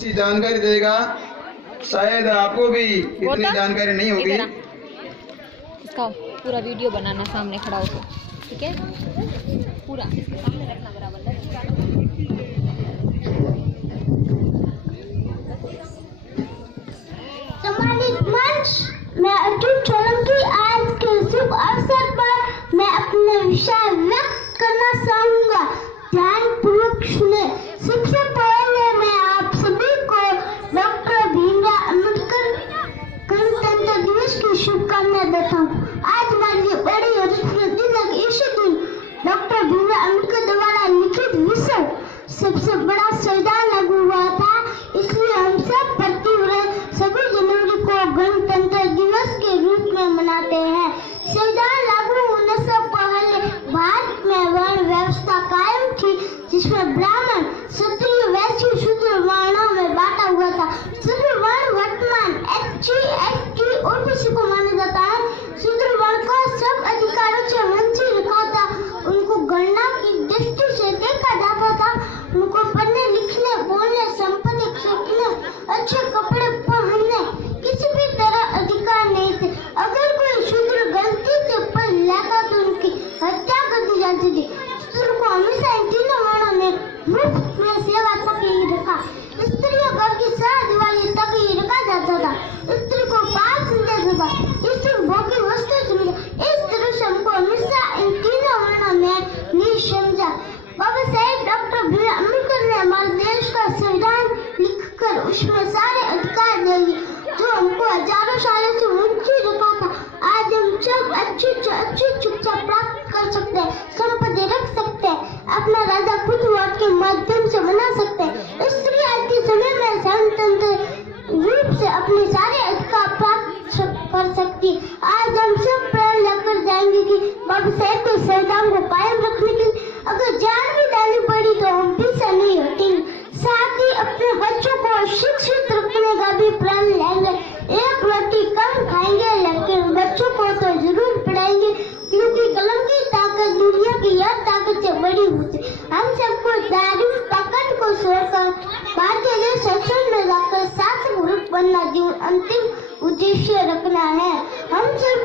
अच्छी जानकारी देगा। शायद आपको भी इतनी जानकारी नहीं होगी। इसका पूरा वीडियो बनाना सामने खड़ा होकर, ठीक है? पूरा सामने रखना बराबर। सम्मानित मंच, मैं अतुल सोलंकी आज के शुभ अवसर पर मैं अपने विचार व्यक्त करना चाहूँगा। ध्यानपूर्वक सुने। सबसे पहले मैं आप सभी को डॉक्टर भीमराव अंबेडकर गणतंत्र दिवस की शुभकामनाएं देता हूँ। आज हमारे लिए बड़ी और दिन इसी दिन डॉक्टर भीमराव अंबेडकर द्वारा लिखित विषय सबसे बड़ा संविधान लागू हुआ था। इसलिए हम सब प्रतिवर्ष 26 जनवरी को गणतंत्र दिवस के रूप में मनाते हैं। संविधान लागू होने से पहले भारत में वर्ण व्यवस्था कायम थी, जिसमें ब्राह्मण, क्षत्रिय, वैश्य, शूद्र वर्णों में बांटा हुआ था। शूद्र वर्ण वर्तमान SC, ST, OBC को माना जाता है। शूद्र वर्ण को सब अधिकारों से वंचित रखा था। उनको गणना की दृष्टि से देखा जाता था। उनको पढ़ने, लिखने, बोलने, संपत्ति खरीदने, अच्छे कपड़े पहनने किसी भी तरह अधिकार नहीं थे। अगर कोई शूद्र गलती से पढ़ लेता तो उनकी हत्या कर दी जाती थी। शूद्र को हमेशा इन तीनों वर्णों ने मुफ्त में सेवा तक ही रखा। स्त्रियों को की दिवाली तक ही रखा जाता था। स्त्री को बाल समझा जाता, स्त्री भोगी वस्तु समझा। इस तरह से हमको हमेशा इन तीनों वर्णों ने नहीं समझा। बाबा साहेब डॉक्टर भीमराव अंबेडकर ने हमारे देश का संविधान लिखकर उसमें सारे अधिकार दे दिए जो हमको हजारों सालों से वंचित रखा था। आज हम सब अच्छी शिक्षा प्राप्त कर सकते हैं, संपत्ति रख सकते हैं, अपना राजा खुद वोट के माध्यम से बना सकते हैं। स्त्री आज के समय में स्वतंत्र रूप से अपने सारे अधिकार प्राप्त कर सकती है। आज हम सब प्रेरणा लेकर जाएंगे कि बाबा साहेब के संविधान को कायम रखने के लिए अगर जान भी डालनी पड़ी तो हम पीछे नहीं हटेंगे। साथ ही अपने बच्चों को शिक्षित रखने का भी प्रण लेंगे। एक रोटी कम खाएंगे लेकिन बच्चों को तो जरूर पढ़ाएंगे, क्योंकि कलम की ताकत दुनिया की हर ताकत से बड़ी होती है। हम सबको दारू पकड़ को छोड़कर भारतीय देश शासन में जाकर शासक रूप बनना जीवन अंतिम उद्देश्य रखना है। हम सब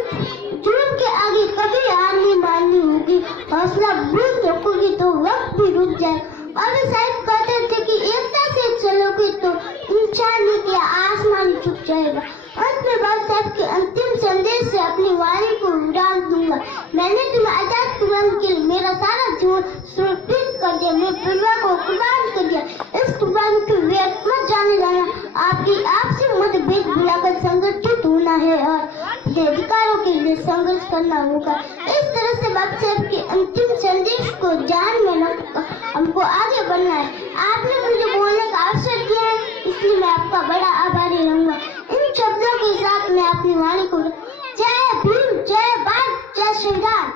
जुर्म के आगे कभी हार नहीं माननी होगी। हौसला बुलंद रखोगी तो वक्त भी रुक जाए। बाबा साहेब कहते थे कि एकता से चलोगे तो इंसान के आसमान झुक जाएगा। अंत में बाबा साहेब के अंतिम संदेश से अपनी वाणी को विराम दूंगा। मैंने तुम्हें आजाद कराने के लिए मेरा सारा जीवन समर्पित कर दिया, मेरे परिवार को कुर्बान कर दिया। इस कुर्बानी की व्यर्थ मत जाने जाना। आपसे मतभेद भुलाकर संगठित होना है और अधिकारों के लिए संघर्ष करना होगा। इस तरह से बाबा साहेब के अंतिम संदेश को ध्यान में रखकर हमको आगे बढ़ना है। आपने मुझे बोलने का अवसर दिया है, इसलिए मैं आपका बड़ा आभारी रहूंगा। इन शब्दों के साथ मैं अपनी वाणी को जय भीम, जय भारत, जय श्री राम।